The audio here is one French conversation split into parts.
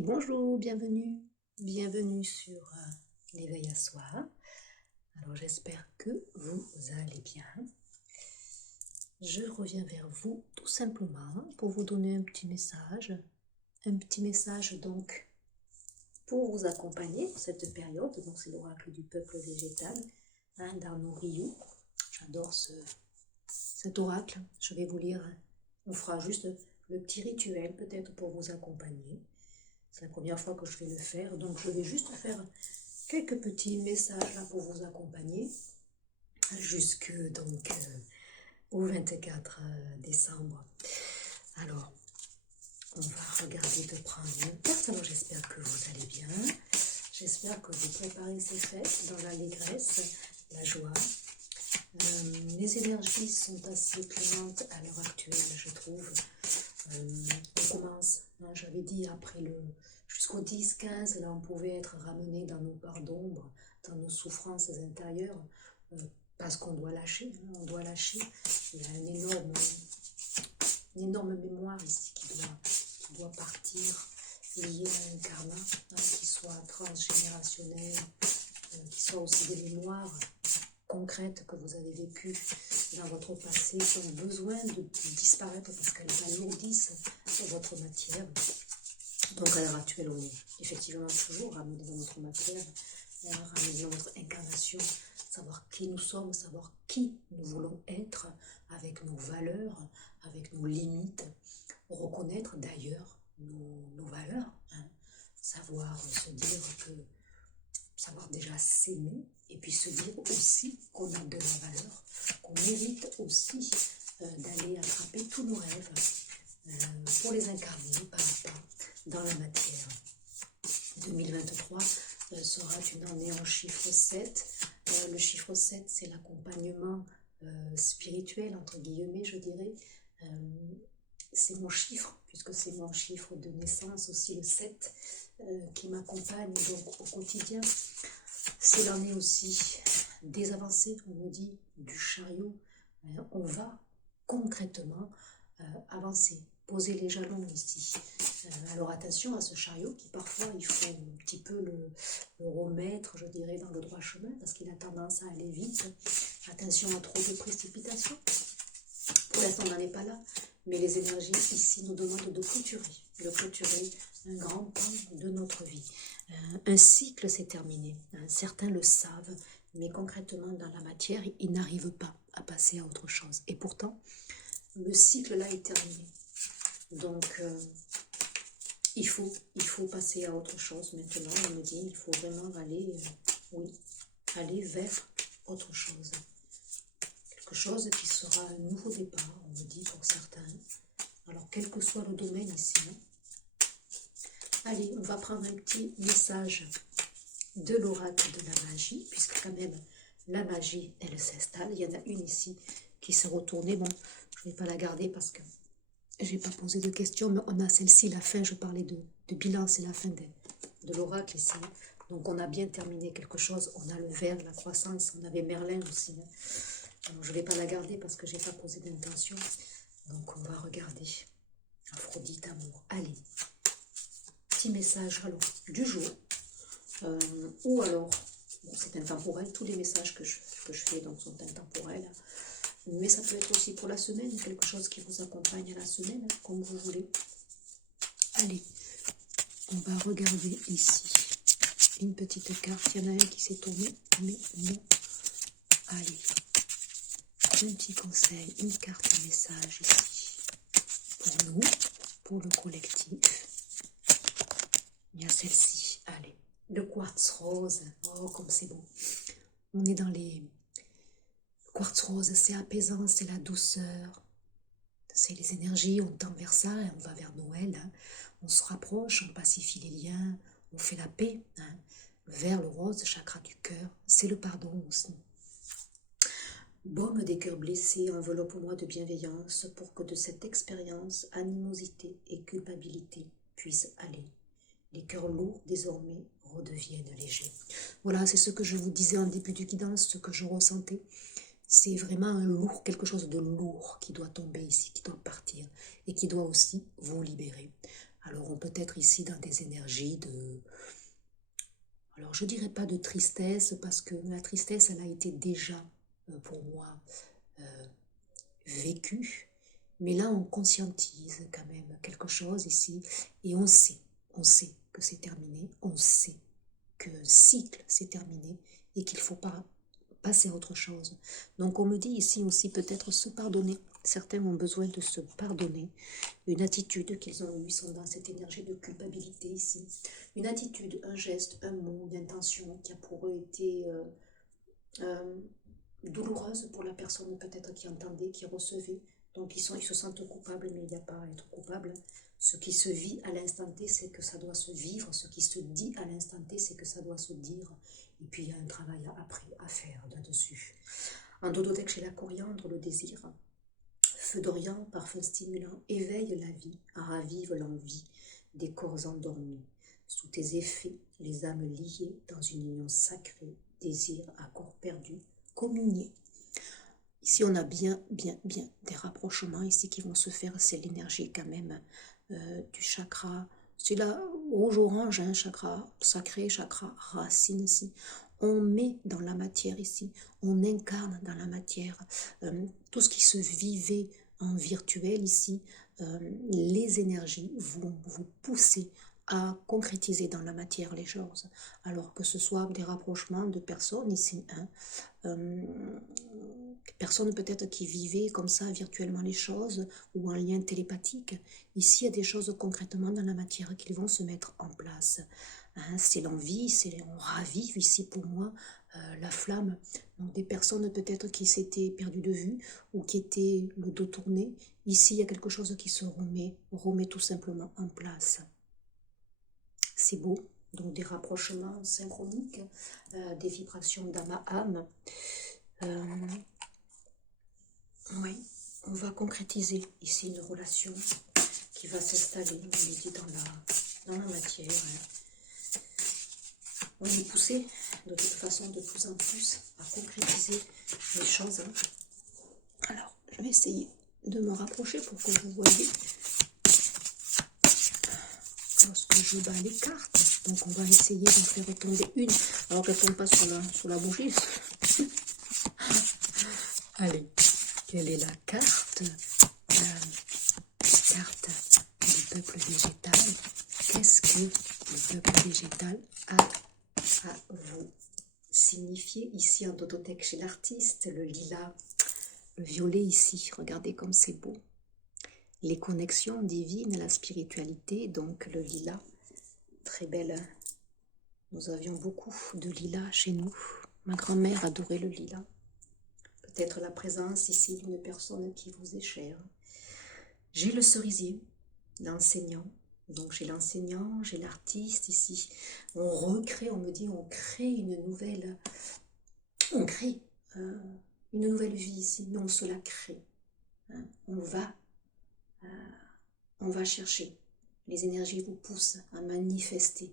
Et bonjour, bienvenue sur l'éveil à soi. Alors j'espère que vous allez bien. Je reviens vers vous tout simplement pour vous donner un petit message donc pour vous accompagner pour cette période. Donc c'est l'oracle du peuple végétal d'Arnaud Rioux. J'adore cet oracle. Je vais vous lire, on fera juste le petit rituel peut-être pour vous accompagner. C'est la première fois que je vais le faire, donc je vais juste faire quelques petits messages là pour vous accompagner jusque donc au 24 décembre. Alors, on va regarder de prendre une carte. Alors j'espère que vous allez bien. J'espère que vous préparez ces fêtes dans l'allégresse, la joie. Les énergies sont assez clémentes à l'heure actuelle, je trouve. On commence, j'avais dit après jusqu'au 10-15, là on pouvait être ramené dans nos parts d'ombre, dans nos souffrances intérieures, parce qu'on doit lâcher, on doit lâcher. Il y a une énorme mémoire ici qui doit partir, liée à un karma, qui soit transgénérationnel, qui soit aussi des mémoires concrètes que vous avez vécues dans votre passé, qui ont besoin de disparaître parce qu'elles alourdissent votre matière. Donc à l'heure actuelle, on est effectivement toujours ramené dans notre matière, ramené dans notre incarnation, savoir qui nous sommes, savoir qui nous voulons être, avec nos valeurs, avec nos limites, reconnaître d'ailleurs nos valeurs, savoir se dire que savoir déjà s'aimer et puis se dire aussi qu'on a de la valeur, qu'on mérite aussi d'aller attraper tous nos rêves pour les incarner pas à pas dans la matière. 2023 sera une année en chiffre 7. Le chiffre 7, c'est l'accompagnement spirituel, entre guillemets, je dirais. C'est mon chiffre, puisque c'est mon chiffre de naissance aussi, le 7, qui m'accompagne donc au quotidien. C'est l'année aussi des avancées, on nous dit, du chariot. On va concrètement avancer, poser les jalons ici. Alors attention à ce chariot qui parfois il faut un petit peu le remettre, je dirais, dans le droit chemin, parce qu'il a tendance à aller vite. Attention à trop de précipitations. Pour l'instant, on n'en est pas là, mais les énergies ici nous demandent de clôturer un grand pan de notre vie. Un cycle s'est terminé, certains le savent, mais concrètement dans la matière, ils n'arrivent pas à passer à autre chose. Et pourtant, le cycle là est terminé. Donc, il faut passer à autre chose maintenant. On me dit, il faut vraiment aller vers autre chose. Quelque chose qui sera un nouveau départ, on me dit pour certains. Alors, quel que soit le domaine ici. Allez, on va prendre un petit message de l'oracle de la magie, puisque quand même, la magie, elle s'installe. Il y en a une ici qui s'est retournée. Bon, je ne vais pas la garder parce que je n'ai pas posé de questions, mais on a celle-ci, la fin, je parlais de bilan, c'est la fin de l'oracle ici. Donc, on a bien terminé quelque chose. On a le verre, la croissance, on avait Merlin aussi. Alors, je ne vais pas la garder parce que je n'ai pas posé d'intention. Donc, on va regarder. Aphrodite, amour. Allez. Petit message alors, du jour. Ou alors, bon, c'est intemporel. Tous les messages que je fais donc, sont intemporels. Mais ça peut être aussi pour la semaine, quelque chose qui vous accompagne à la semaine, comme vous voulez. Allez, on va regarder ici une petite carte. Il y en a un qui s'est tourné, mais non. Allez, un petit conseil, une carte message ici. Pour nous, pour le collectif. Il y a celle-ci, allez. Le quartz rose, oh comme c'est beau. On est dans les... Le quartz rose, c'est apaisant, c'est la douceur. C'est les énergies, on tend vers ça, on va vers Noël. On se rapproche, on pacifie les liens, on fait la paix. Le vert, le rose, chakra du cœur, c'est le pardon aussi. Baume des cœurs blessés, enveloppe-moi de bienveillance pour que de cette expérience, animosité et culpabilité puissent aller. Les cœurs lourds, désormais, redeviennent légers. Voilà, c'est ce que je vous disais en début du guidance, ce que je ressentais. C'est vraiment un lourd, quelque chose de lourd qui doit tomber ici, qui doit partir et qui doit aussi vous libérer. Alors on peut être ici dans des énergies de... Alors je dirais pas de tristesse, parce que la tristesse, elle a été déjà, pour moi, vécue. Mais là, on conscientise quand même quelque chose ici, et on sait que c'est terminé, on sait que le cycle s'est terminé, et qu'il faut pas passer à autre chose. Donc on me dit ici aussi peut-être se pardonner. Certains ont besoin de se pardonner. Une attitude qu'ils ont eue, ils sont dans cette énergie de culpabilité ici. Une attitude, un geste, un mot, une intention qui a pour eux été douloureuse pour la personne peut-être qui entendait, qui recevait. Donc ils se sentent coupables, mais il n'y a pas à être coupable. Ce qui se vit à l'instant T, c'est que ça doit se vivre. Ce qui se dit à l'instant T, c'est que ça doit se dire. Et puis il y a un travail après à faire là-dessus. En dodothèque chez la coriandre, le désir. Feu d'Orient, parfum stimulant, éveille la vie, ravive l'envie des corps endormis. Sous tes effets, les âmes liées dans une union sacrée, désir à corps perdu, communier. Ici, on a bien des rapprochements ici qui vont se faire. C'est l'énergie quand même du chakra. C'est la rouge-orange, hein, chakra sacré, chakra racine ici. On met dans la matière ici, on incarne dans la matière tout ce qui se vivait en virtuel ici. Les énergies vont vous pousser à concrétiser dans la matière les choses. Alors que ce soit des rapprochements de personnes ici, hein, personnes peut-être qui vivaient comme ça virtuellement les choses ou en lien télépathique. Ici, il y a des choses concrètement dans la matière qui vont se mettre en place. Hein, c'est l'envie, on ravive ici pour moi la flamme. Donc des personnes peut-être qui s'étaient perdues de vue ou qui étaient le dos tourné. Ici, il y a quelque chose qui se remet tout simplement en place. C'est beau. Donc des rapprochements synchroniques, des vibrations d'âme à âme. Oui, on va concrétiser ici une relation qui va s'installer, on le dit, dans la matière. Hein. On est poussé de toute façon de plus en plus à concrétiser les choses. Hein. Alors, je vais essayer de me rapprocher pour que vous voyez lorsque je bats les cartes. Donc on va essayer d'en faire tomber une, alors qu'elle ne tombe pas sur la bougie. Allez, quelle est la carte? Carte du peuple végétal. Qu'est-ce que le peuple végétal a à vous signifier ici en dodothèque chez l'artiste? Le lilas, le violet ici, regardez comme c'est beau. Les connexions divines, la spiritualité, donc le lilas, très belle. Nous avions beaucoup de lilas chez nous. Ma grand-mère adorait le lilas. Peut-être la présence ici d'une personne qui vous est chère. J'ai le cerisier, l'enseignant. Donc j'ai l'enseignant, j'ai l'artiste ici. On recrée, on me dit, on crée une nouvelle... On crée une nouvelle vie ici, mais on se la crée. Hein. On va chercher. Les énergies vous poussent à manifester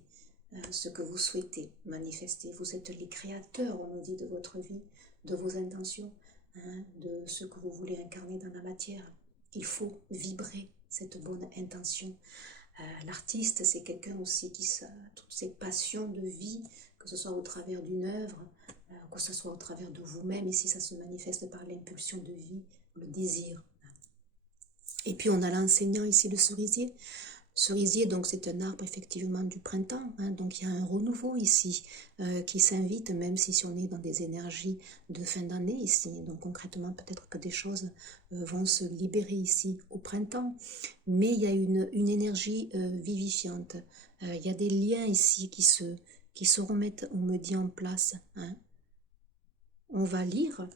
ce que vous souhaitez manifester. Vous êtes les créateurs, on me dit, de votre vie, de vos intentions, hein, de ce que vous voulez incarner dans la matière. Il faut vibrer cette bonne intention. L'artiste, c'est quelqu'un aussi qui a toutes ses passions de vie, que ce soit au travers d'une œuvre, que ce soit au travers de vous-même. Ici, ça se manifeste par l'impulsion de vie, le désir. Et puis, on a l'enseignant ici, le cerisier. Cerisier, donc c'est un arbre effectivement du printemps, hein, donc il y a un renouveau ici qui s'invite, même si on est dans des énergies de fin d'année ici, donc concrètement peut-être que des choses vont se libérer ici au printemps, mais il y a une énergie vivifiante, il y a des liens ici qui se remettent, on me dit, en place. Hein. On va lire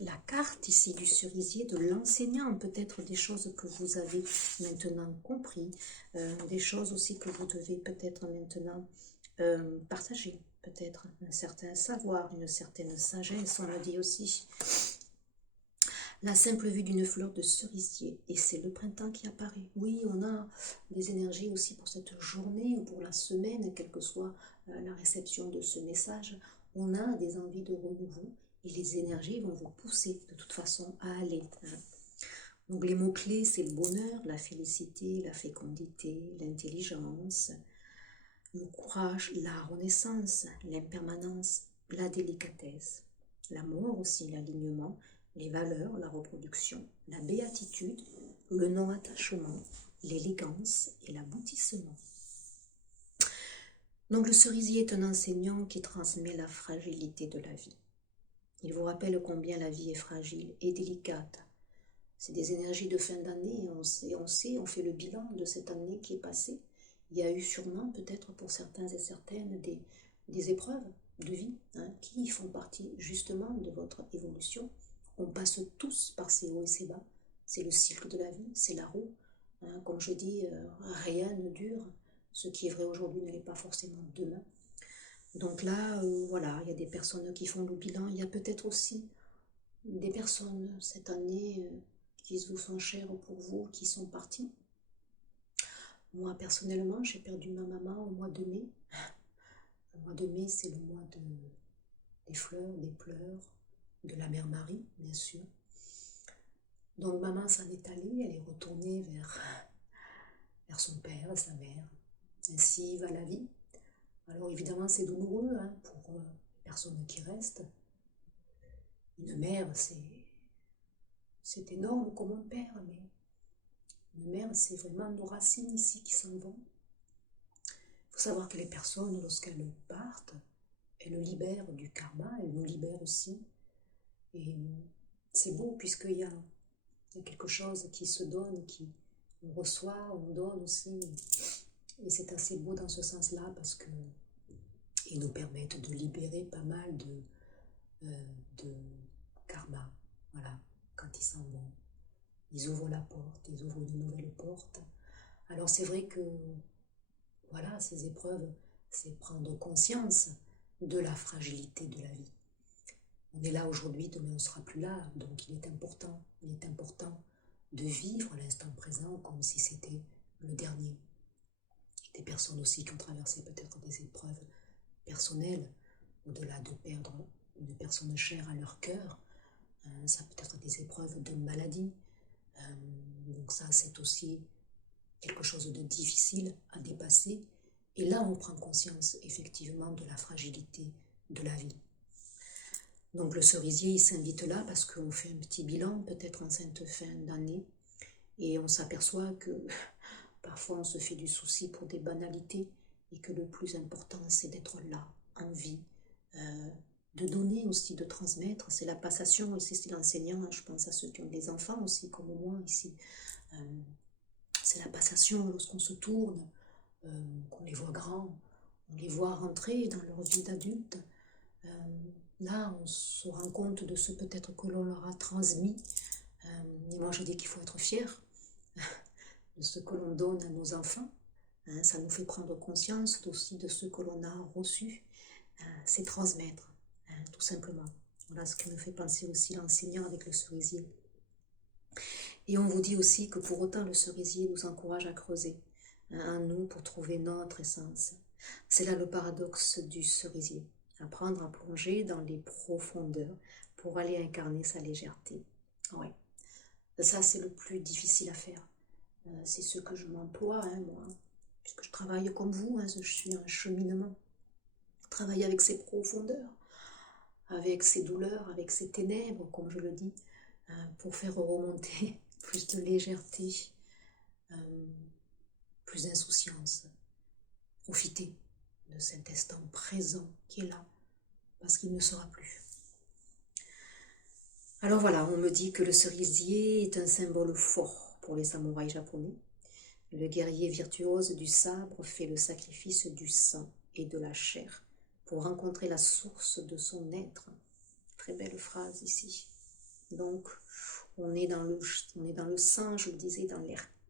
la carte ici du cerisier, de l'enseignant, peut-être des choses que vous avez maintenant compris, des choses aussi que vous devez peut-être maintenant partager, peut-être un certain savoir, une certaine sagesse, on le dit aussi. La simple vue d'une fleur de cerisier, et c'est le printemps qui apparaît. Oui, on a des énergies aussi pour cette journée ou pour la semaine, quelle que soit la réception de ce message, on a des envies de renouveau. Et les énergies vont vous pousser de toute façon à aller. Donc les mots-clés, c'est le bonheur, la félicité, la fécondité, l'intelligence, le courage, la renaissance, l'impermanence, la délicatesse, la mort aussi, l'alignement, les valeurs, la reproduction, la béatitude, le non-attachement, l'élégance et l'aboutissement. Donc le cerisier est un enseignant qui transmet la fragilité de la vie. Il vous rappelle combien la vie est fragile et délicate. C'est des énergies de fin d'année, on fait le bilan de cette année qui est passée. Il y a eu sûrement, peut-être pour certains et certaines, des épreuves de vie qui font partie justement de votre évolution. On passe tous par ces hauts et ces bas. C'est le cycle de la vie, c'est la roue. Comme je dis, rien ne dure. Ce qui est vrai aujourd'hui ne l'est pas forcément demain. Donc là, voilà, il y a des personnes qui font le bilan. Il y a peut-être aussi des personnes cette année qui vous sont chères pour vous, qui sont parties. Moi, personnellement, j'ai perdu ma maman au mois de mai. Le mois de mai, c'est le mois des fleurs, des pleurs, de la mère Marie, bien sûr. Donc maman s'en est allée, elle est retournée vers son père, sa mère. Ainsi va la vie. Alors évidemment, c'est douloureux pour les personnes qui restent. Une mère, c'est énorme comme un père, mais une mère, c'est vraiment nos racines ici qui s'en vont. Il faut savoir que les personnes, lorsqu'elles partent, elles libèrent du karma, elles nous libèrent aussi. Et c'est beau puisqu'il y a quelque chose qui se donne, on reçoit, on donne aussi. Et c'est assez beau dans ce sens-là parce que ils nous permettent de libérer pas mal de karma. Voilà, quand ils s'en vont. Ils ouvrent la porte, ils ouvrent de nouvelles portes. Alors c'est vrai que, voilà, ces épreuves, c'est prendre conscience de la fragilité de la vie. On est là aujourd'hui, demain on ne sera plus là, donc il est important de vivre l'instant présent comme si c'était le dernier. Des personnes aussi qui ont traversé peut-être des épreuves personnelles, au-delà de perdre une personne chère à leur cœur, ça peut être des épreuves de maladie. Donc ça, c'est aussi quelque chose de difficile à dépasser. Et là, on prend conscience effectivement de la fragilité de la vie. Donc le cerisier, il s'invite là parce qu'on fait un petit bilan, peut-être en cette fin d'année, et on s'aperçoit que parfois on se fait du souci pour des banalités, et que le plus important, c'est d'être là, en vie, de donner aussi, de transmettre. C'est la passation, et c'est l'enseignant, je pense à ceux qui ont des enfants aussi, comme moi ici. C'est la passation lorsqu'on se tourne, qu'on les voit grands, on les voit rentrer dans leur vie d'adulte. Là, on se rend compte de ce peut-être que l'on leur a transmis. Et moi, je dis qu'il faut être fier de ce que l'on donne à nos enfants. Ça nous fait prendre conscience aussi de ce que l'on a reçu. C'est transmettre, tout simplement. Voilà ce qui me fait penser aussi l'enseignant avec le cerisier. Et on vous dit aussi que pour autant, le cerisier nous encourage à creuser en nous pour trouver notre essence. C'est là le paradoxe du cerisier. Apprendre à plonger dans les profondeurs pour aller incarner sa légèreté. Ouais. Ça, c'est le plus difficile à faire. C'est ce que je m'emploie, moi, puisque je travaille comme vous, je suis un cheminement. Travailler avec ces profondeurs, avec ces douleurs, avec ces ténèbres, comme je le dis, pour faire remonter plus de légèreté, plus d'insouciance. Profiter de cet instant présent qui est là, parce qu'il ne sera plus. Alors voilà, on me dit que le cerisier est un symbole fort pour les samouraïs japonais. Le guerrier virtuose du sabre fait le sacrifice du sang et de la chair pour rencontrer la source de son être. Très belle phrase ici. Donc, on est dans le sang, je le disais, dans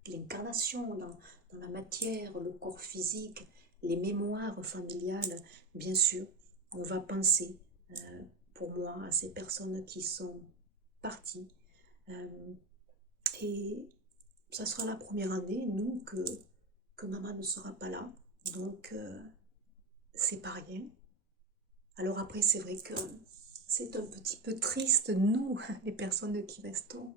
l'incarnation, dans la matière, le corps physique, les mémoires familiales. Bien sûr, on va penser, pour moi, à ces personnes qui sont parties. Et ça sera la première année, nous, que maman ne sera pas là. Donc, c'est pas rien. Alors après, c'est vrai que c'est un petit peu triste, nous, les personnes qui restons.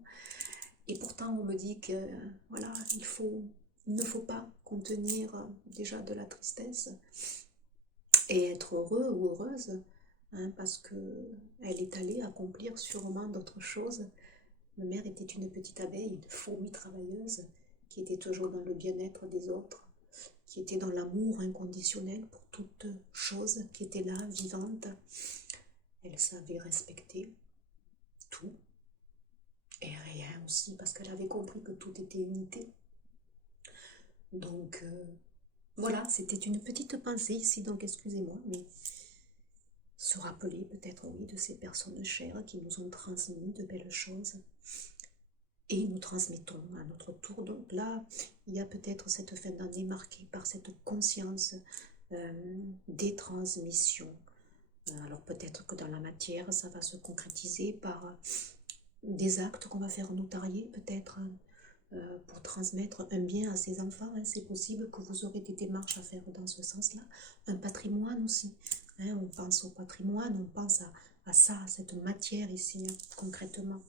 Et pourtant, on me dit que voilà, il ne faut pas contenir déjà de la tristesse et être heureux ou heureuse, hein, parce que elle est allée accomplir sûrement d'autres choses. Ma mère était une petite abeille, une fourmi travailleuse, qui était toujours dans le bien-être des autres, qui était dans l'amour inconditionnel pour toute chose qui était là, vivante. Elle savait respecter tout et rien aussi, parce qu'elle avait compris que tout était unité. Donc voilà, c'était une petite pensée ici, donc excusez-moi, mais se rappeler peut-être, oui, de ces personnes chères qui nous ont transmis de belles choses. Et nous transmettons à notre tour. Donc là, il y a peut-être cette fin d'année marquée par cette conscience des transmissions. Alors peut-être que dans la matière, ça va se concrétiser par des actes qu'on va faire notarier, peut-être pour transmettre un bien à ses enfants. Hein. C'est possible que vous aurez des démarches à faire dans ce sens-là. Un patrimoine aussi. Hein. On pense au patrimoine, on pense à ça, à cette matière ici, hein, concrètement.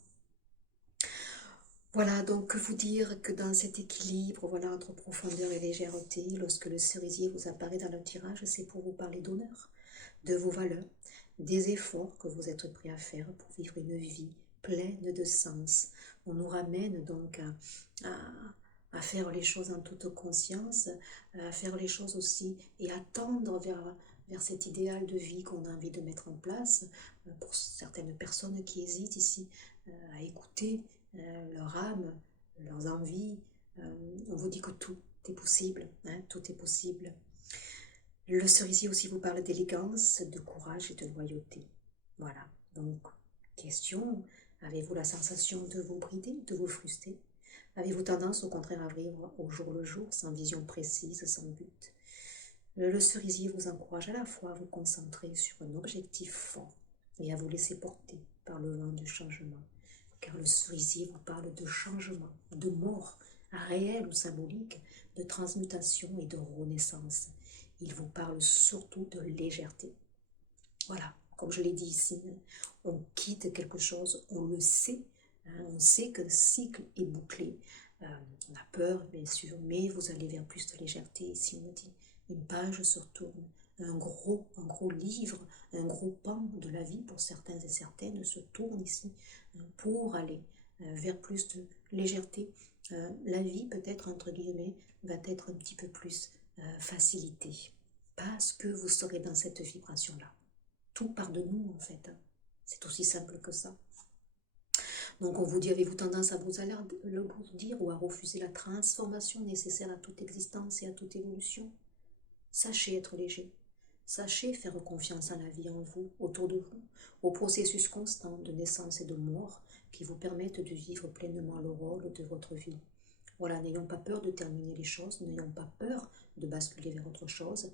Voilà, donc que vous dire que dans cet équilibre, voilà, entre profondeur et légèreté, lorsque le cerisier vous apparaît dans le tirage, c'est pour vous parler d'honneur, de vos valeurs, des efforts que vous êtes prêts à faire pour vivre une vie pleine de sens. On nous ramène donc à faire les choses en toute conscience, à faire les choses aussi et à tendre vers cet idéal de vie qu'on a envie de mettre en place. Pour certaines personnes qui hésitent ici à écouter leur âme, leurs envies, on vous dit que tout est possible, hein, tout est possible. Le cerisier aussi vous parle d'élégance, de courage et de loyauté. Voilà, donc question, avez-vous la sensation de vous brider, de vous frustrer? Avez-vous tendance au contraire à vivre au jour le jour, sans vision précise, sans but? Le cerisier vous encourage à la fois à vous concentrer sur un objectif fort et à vous laisser porter par le vent du changement. Car le cerisier vous parle de changement, de mort, réelle ou symbolique, de transmutation et de renaissance. Il vous parle surtout de légèreté. Voilà, comme je l'ai dit ici, on quitte quelque chose, on le sait, hein, on sait que le cycle est bouclé. On a peur, bien sûr, mais vous allez vers plus de légèreté. Ici, on me dit, une page se retourne, un gros livre, un gros pan de la vie pour certains et certaines se tourne ici pour aller vers plus de légèreté. La vie, peut-être, entre guillemets, va être un petit peu plus facilitée parce que vous serez dans cette vibration-là. Tout part de nous, en fait. Hein. C'est aussi simple que ça. Donc on vous dit, avez-vous tendance à vous alourdir ou à refuser la transformation nécessaire à toute existence et à toute évolution? Sachez être léger. Sachez faire confiance à la vie en vous, autour de vous, au processus constant de naissance et de mort qui vous permettent de vivre pleinement le rôle de votre vie. Voilà, n'ayons pas peur de terminer les choses, n'ayons pas peur de basculer vers autre chose,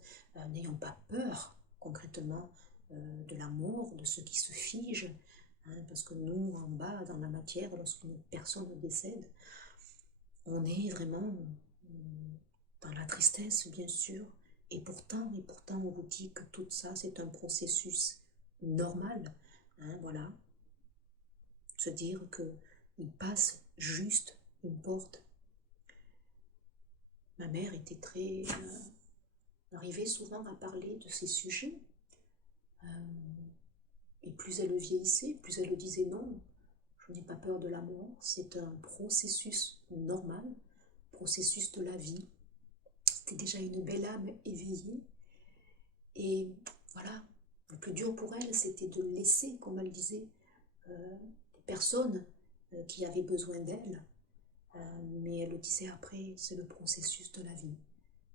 n'ayons pas peur concrètement de la mort, de ce qui se fige, hein, parce que nous, en bas, dans la matière, lorsqu'une personne décède, on est vraiment dans la tristesse, bien sûr, et pourtant, on vous dit que tout ça, c'est un processus normal, hein, voilà, se dire qu'il passe juste une porte. Ma mère était très... arrivait souvent à parler de ces sujets, et plus elle vieillissait, plus elle disait non, je n'ai pas peur de la mort, c'est un processus normal, processus de la vie. C'était déjà une belle âme éveillée, et voilà, le plus dur pour elle, c'était de laisser, comme elle disait, des personnes qui avaient besoin d'elle, mais elle le disait après, c'est le processus de la vie,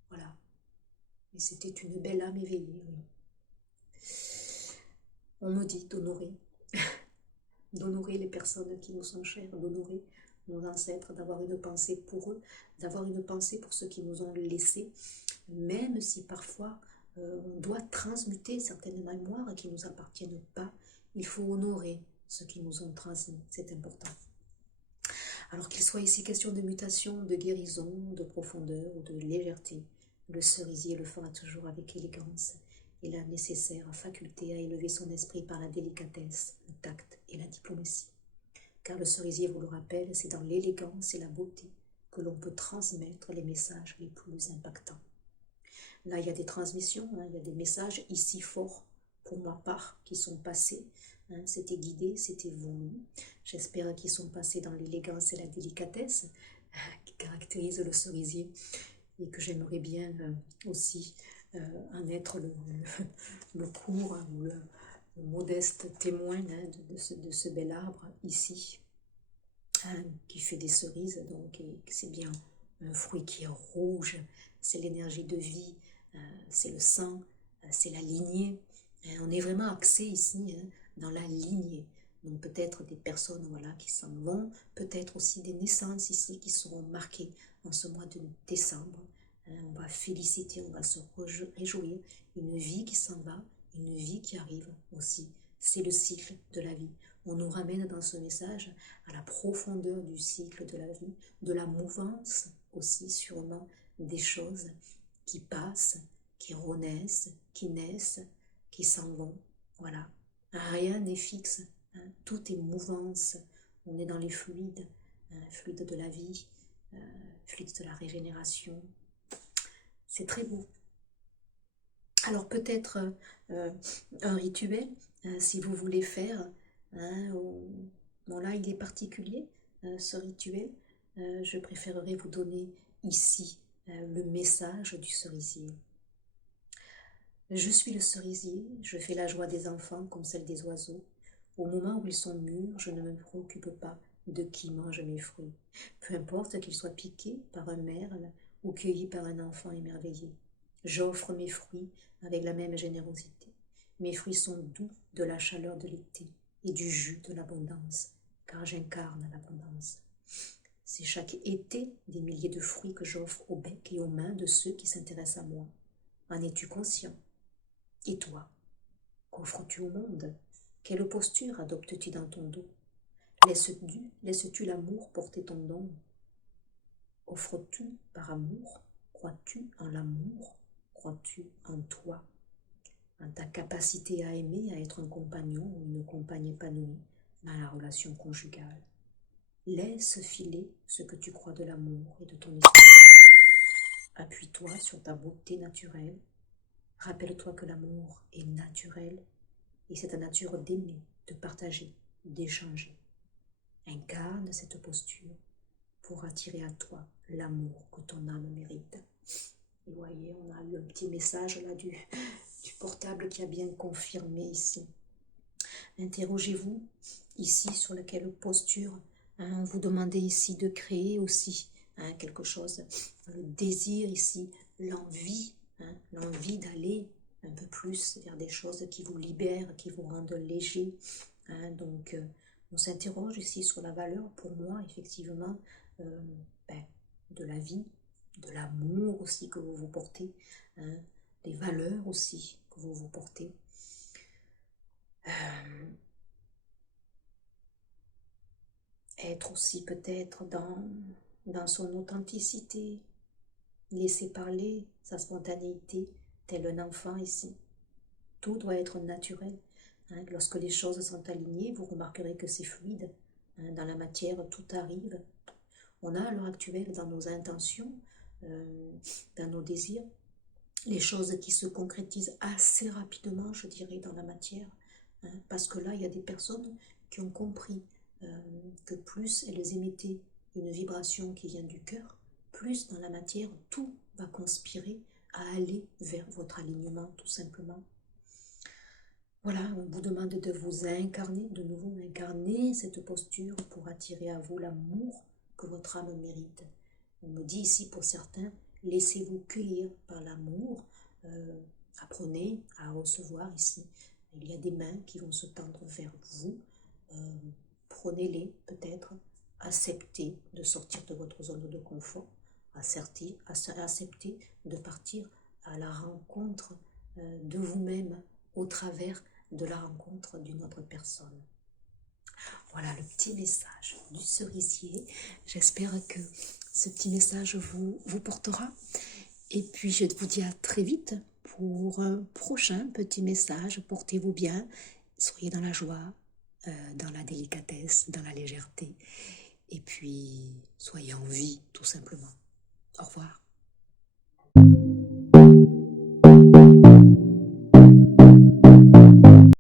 voilà. Et c'était une belle âme éveillée, oui. On me dit d'honorer, d'honorer les personnes qui nous sont chères, d'honorer nos ancêtres, d'avoir une pensée pour eux, d'avoir une pensée pour ceux qui nous ont laissés, même si parfois on doit transmuter certaines mémoires qui ne nous appartiennent pas, il faut honorer ceux qui nous ont transmis, c'est important. Alors qu'il soit ici question de mutation, de guérison, de profondeur ou de légèreté, le cerisier le fera toujours avec élégance et la nécessaire faculté à élever son esprit par la délicatesse, le tact et la diplomatie. car le cerisier vous le rappelle, c'est dans l'élégance et la beauté que l'on peut transmettre les messages les plus impactants. Là, il y a des transmissions, il y a des messages ici forts pour ma part qui sont passés. C'était guidé, c'était voulu. J'espère qu'ils sont passés dans l'élégance et la délicatesse qui caractérisent le cerisier et que j'aimerais bien aussi en être le court ou le modeste témoin de ce bel arbre ici qui fait des cerises. Donc c'est bien un fruit qui est rouge, c'est l'énergie de vie, c'est le sang, c'est la lignée. On est vraiment axé ici dans la lignée. Donc peut-être des personnes qui s'en vont, peut-être aussi des naissances ici qui seront marquées en ce mois de décembre. On va féliciter, on va se réjouir. Une vie qui s'en va, une vie qui arrive aussi. C'est le cycle de la vie. On nous ramène dans ce message à la profondeur du cycle de la vie, de la mouvance aussi sûrement des choses qui passent, qui renaissent, qui naissent, qui s'en vont. Voilà. Rien n'est fixe. Tout est mouvance. On est dans les fluides, fluides de la vie, fluides de la régénération. C'est très beau. Alors peut-être un rituel, si vous voulez faire. Bon là, il est particulier, ce rituel. Je préférerais vous donner ici le message du cerisier. Je suis le cerisier, je fais la joie des enfants comme celle des oiseaux. Au moment où ils sont mûrs, je ne me préoccupe pas de qui mange mes fruits. Peu importe qu'ils soient piqués par un merle ou cueillis par un enfant émerveillé. J'offre mes fruits avec la même générosité. Mes fruits sont doux de la chaleur de l'été et du jus de l'abondance, car j'incarne l'abondance. C'est chaque été des milliers de fruits que j'offre au bec et aux mains de ceux qui s'intéressent à moi. En es-tu conscient? Et toi, qu'offres-tu au monde? Quelle posture adoptes-tu dans ton dos? Laisses-tu l'amour porter ton don? Offres-tu par amour? Crois-tu en l'amour? Crois-tu en toi? En ta capacité à aimer, à être un compagnon ou une compagne épanouie dans la relation conjugale? Laisse filer ce que tu crois de l'amour et de ton histoire. Appuie-toi sur ta beauté naturelle. Rappelle-toi que l'amour est naturel et c'est ta nature d'aimer, de partager, d'échanger. Incarne cette posture pour attirer à toi l'amour que ton âme mérite. Et voyez, on a eu un petit message là du portable qui a bien confirmé ici. Interrogez-vous ici sur laquelle posture vous demandez ici de créer aussi quelque chose. Le désir ici, l'envie d'aller un peu plus vers des choses qui vous libèrent, qui vous rendent léger. Donc, on s'interroge ici sur la valeur, pour moi, effectivement, de la vie, de l'amour aussi que vous vous portez, des valeurs aussi que vous vous portez. Être aussi peut-être dans son authenticité, laisser parler sa spontanéité, tel un enfant ici. Tout doit être naturel. Lorsque les choses sont alignées, vous remarquerez que c'est fluide. Dans la matière, tout arrive. On a à l'heure actuelle dans nos intentions, dans nos désirs, les choses qui se concrétisent assez rapidement, je dirais, dans la matière. Parce que là, il y a des personnes qui ont compris que plus elles émettaient une vibration qui vient du cœur, plus dans la matière, tout va conspirer à aller vers votre alignement, tout simplement. Voilà, on vous demande de vous incarner, de nouveau incarner cette posture pour attirer à vous l'amour que votre âme mérite. On me dit ici pour certains, laissez-vous cueillir par l'amour, apprenez à recevoir ici. Il y a des mains qui vont se tendre vers vous, prenez-les peut-être, acceptez de sortir de votre zone de confort, acceptez de partir à la rencontre de vous-même au travers de la rencontre d'une autre personne. Voilà le petit message du cerisier. J'espère que ce petit message vous portera. Et puis je vous dis à très vite pour un prochain petit message. Portez-vous bien, soyez dans la joie, dans la délicatesse, dans la légèreté. Et puis, soyez en vie, tout simplement. Au revoir.